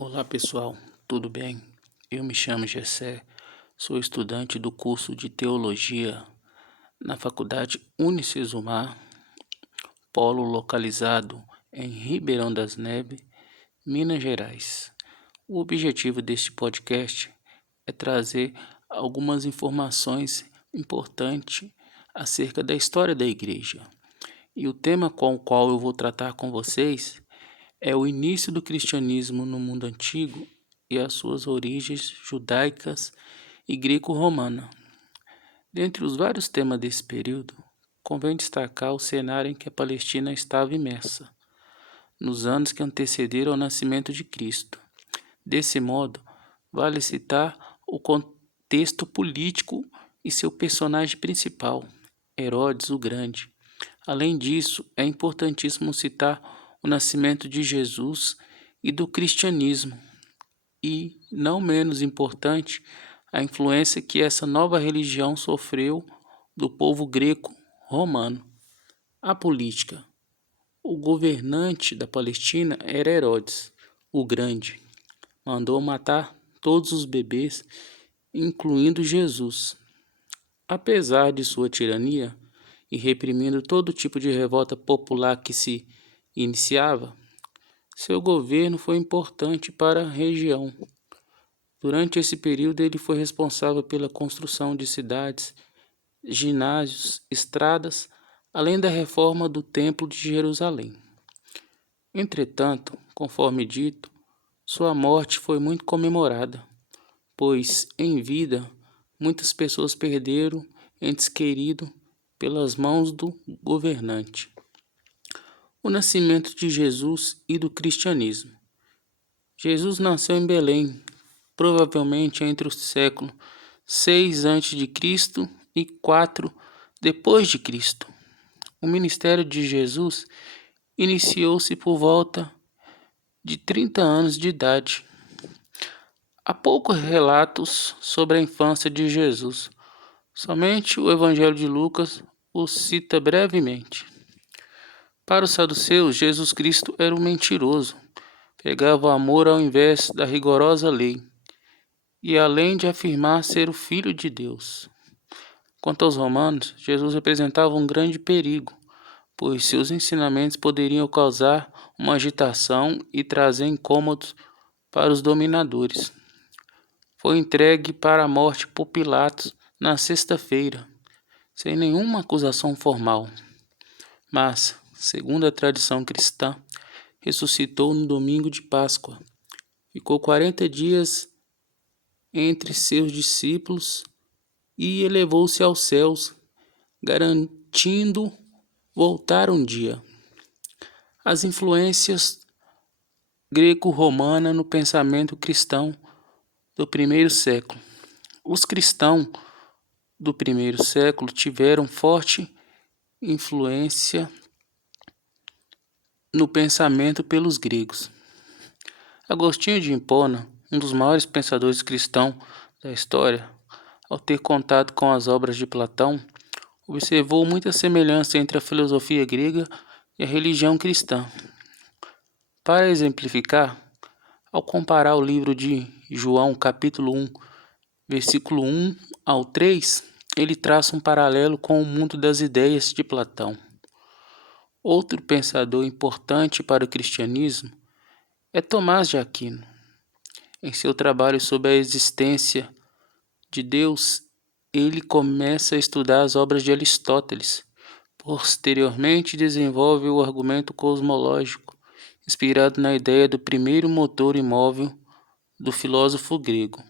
Olá pessoal, tudo bem? Eu me chamo Gessé, sou estudante do curso de Teologia na Faculdade Unicesumar, polo localizado em Ribeirão das Neves, Minas Gerais. O objetivo deste podcast é trazer algumas informações importantes acerca da história da igreja. E o tema com o qual eu vou tratar com vocês é o início do cristianismo no mundo antigo e as suas origens judaicas e greco-romana. Dentre os vários temas desse período, convém destacar o cenário em que a Palestina estava imersa, nos anos que antecederam ao nascimento de Cristo. Desse modo, vale citar o contexto político e seu personagem principal, Herodes o Grande. Além disso, é importantíssimo citar o nascimento de Jesus e do cristianismo, e, não menos importante, a influência que essa nova religião sofreu do povo greco-romano. A política. O governante da Palestina era Herodes, o Grande. Mandou matar todos os bebês, incluindo Jesus. Apesar de sua tirania e reprimindo todo tipo de revolta popular que se iniciava, seu governo foi importante para a região. Durante esse período, ele foi responsável pela construção de cidades, ginásios, estradas, além da reforma do Templo de Jerusalém. Entretanto, conforme dito, sua morte foi muito comemorada, pois, em vida, muitas pessoas perderam entes queridos pelas mãos do governante. O nascimento de Jesus e do cristianismo. Jesus nasceu em Belém, provavelmente entre o século 6 a.C. e 4 depois de Cristo. O ministério de Jesus iniciou-se por volta de 30 anos de idade. Há poucos relatos sobre a infância de Jesus. Somente o Evangelho de Lucas o cita brevemente. Para os saduceus, Jesus Cristo era um mentiroso. Pregava o amor ao invés da rigorosa lei, e além de afirmar ser o Filho de Deus. Quanto aos romanos, Jesus representava um grande perigo, pois seus ensinamentos poderiam causar uma agitação e trazer incômodos para os dominadores. Foi entregue para a morte por Pilatos na sexta-feira, sem nenhuma acusação formal. Mas, segundo a tradição cristã, ressuscitou no domingo de Páscoa. Ficou 40 dias entre seus discípulos e elevou-se aos céus, garantindo voltar um dia. As influências greco-romana no pensamento cristão do primeiro século. Os cristãos do primeiro século tiveram forte influência no pensamento pelos gregos. Agostinho de Hipona, um dos maiores pensadores cristãos da história, ao ter contato com as obras de Platão, observou muita semelhança entre a filosofia grega e a religião cristã. Para exemplificar, ao comparar o livro de João, capítulo 1, versículo 1 ao 3, ele traça um paralelo com o mundo das ideias de Platão. Outro pensador importante para o cristianismo é Tomás de Aquino. Em seu trabalho sobre a existência de Deus, ele começa a estudar as obras de Aristóteles. Posteriormente, desenvolve o argumento cosmológico, inspirado na ideia do primeiro motor imóvel do filósofo grego.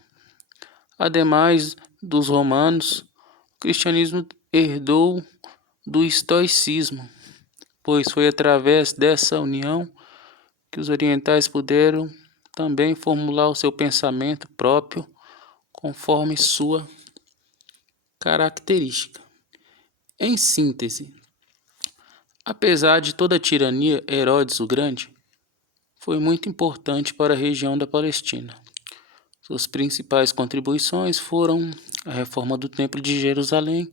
Ademais dos romanos, o cristianismo herdou do estoicismo, pois foi através dessa união que os orientais puderam também formular o seu pensamento próprio conforme sua característica. Em síntese, apesar de toda a tirania, Herodes o Grande foi muito importante para a região da Palestina. Suas principais contribuições foram a reforma do Templo de Jerusalém,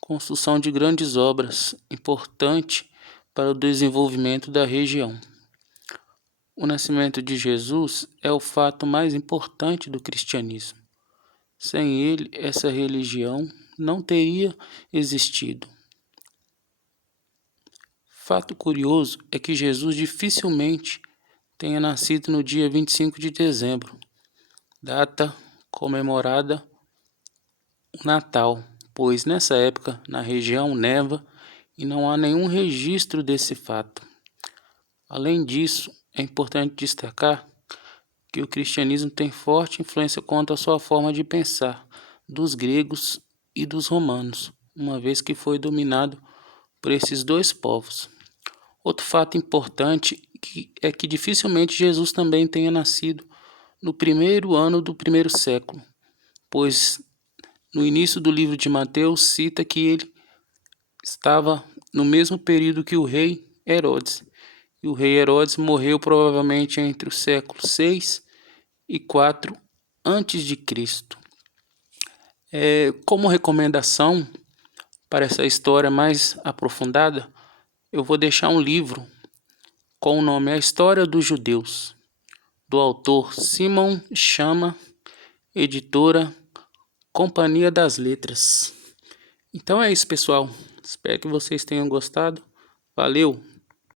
construção de grandes obras, importante para o desenvolvimento da região. O nascimento de Jesus é o fato mais importante do cristianismo. Sem ele, essa religião não teria existido. Fato curioso é que Jesus dificilmente tenha nascido no dia 25 de dezembro, data comemorada o Natal, pois nessa época na região neva e não há nenhum registro desse fato. Além disso, é importante destacar que o cristianismo tem forte influência quanto à sua forma de pensar dos gregos e dos romanos, uma vez que foi dominado por esses dois povos. Outro fato importante é que dificilmente Jesus também tenha nascido no primeiro ano do primeiro século, pois no início do livro de Mateus cita que ele estava no mesmo período que o rei Herodes. E o rei Herodes morreu provavelmente entre os séculos 6 e 4 antes de Cristo. Como recomendação para essa história mais aprofundada, eu vou deixar um livro com o nome A História dos Judeus, do autor Simon Schama, editora Companhia das Letras. Então é isso, pessoal. Espero que vocês tenham gostado. Valeu!